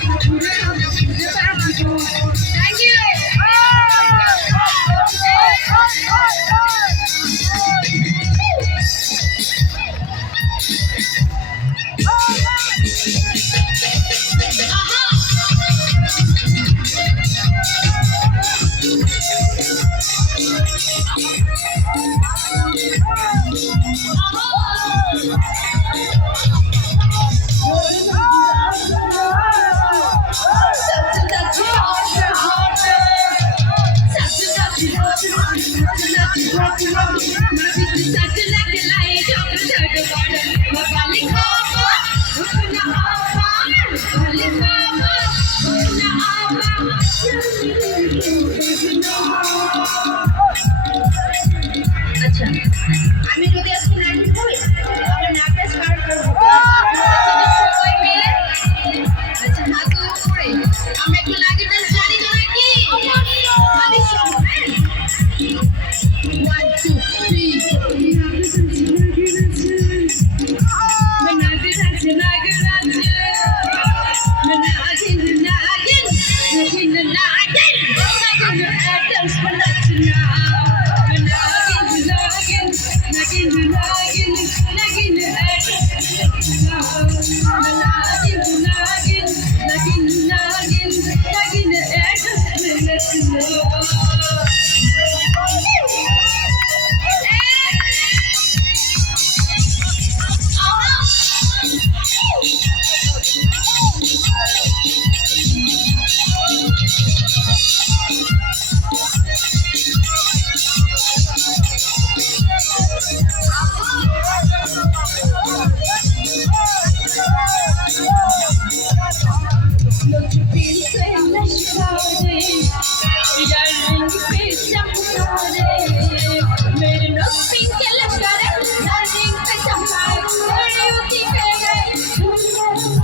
Thank you. আচ্ছা আমি যদি আজকে নাটক করি তাহলে নাটক স্টার্ট করবো সবাই মিলে আচ্ছা নাটক করে আমরা একটু নাটক ডান্স জানি তো নাকি মানে সব হ্যাঁ 1 2 3 নাটক ডান্স নাটক ডান্স